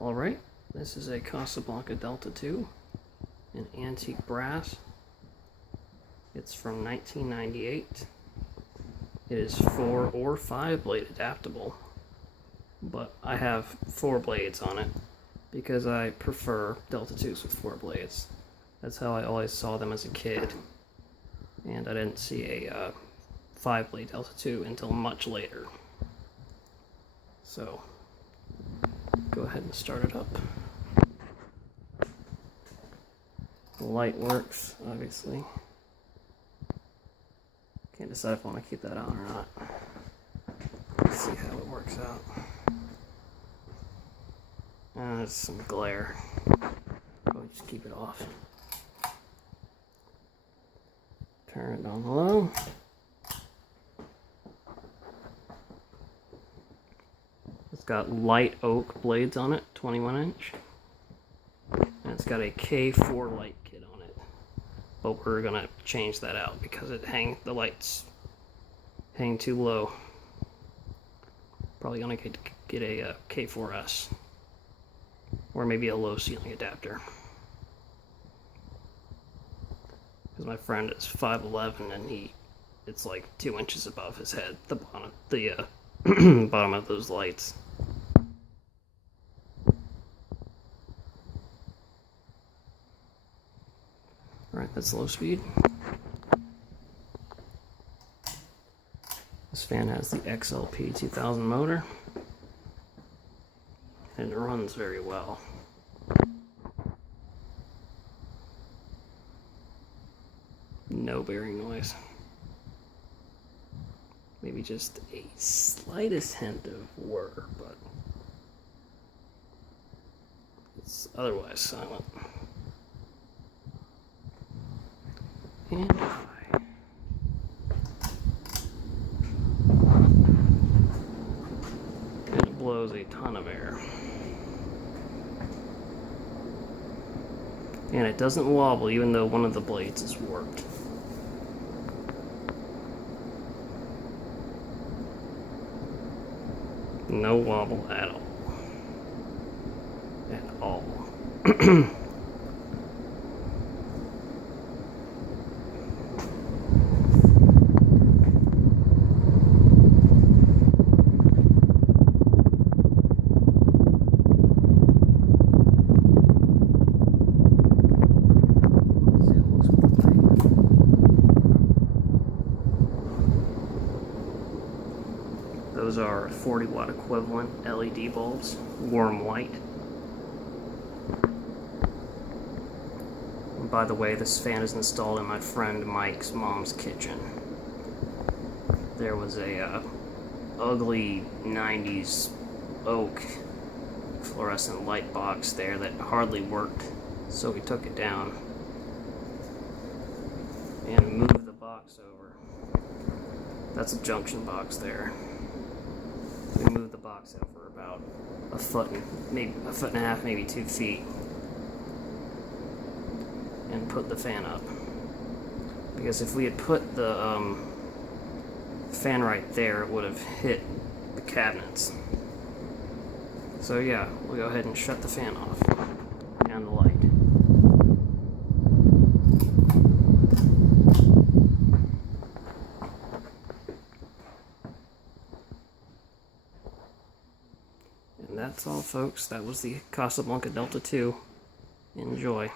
Alright, this is a Casablanca Delta 2 in antique brass. It's from 1998. It is 4 or 5 blade adaptable, but I have 4 blades on it because I prefer Delta 2s with 4 blades. That's how I always saw them as a kid, and I didn't see a 5 blade Delta 2 until much later. So go ahead and start it up. The light works, obviously. Can't decide if I want to keep that on or not. Let's see how it works out. There's some glare. Probably just keep it off. Turn it on low. It's got light oak blades on it, 21 inch. And it's got a K4 light kit on it. But we're gonna change that out because the lights hang too low. Probably gonna get a K4S. Or maybe a low ceiling adapter. Because my friend is 5'11" and it's like 2 inches above his head, the bottom of those lights. Alright, that's low speed. This fan has the XLP 2000 motor, and it runs very well. No bearing noise. Maybe just a slightest hint of whir, but it's otherwise silent. And it blows a ton of air. And it doesn't wobble even though one of the blades is warped. No wobble at all. At all. Those are 40 watt equivalent LED bulbs, warm white. And by the way, this fan is installed in my friend Mike's mom's kitchen. There was a ugly 90s oak fluorescent light box there that hardly worked, so we took it down and moved the box over. That's a junction box there. We moved the box over about a foot and a half, maybe 2 feet, and put the fan up. Because if we had put the fan right there, it would have hit the cabinets. So yeah, we'll go ahead and shut the fan off and the light. And that's all, folks. That was the Casablanca Delta 2. Enjoy.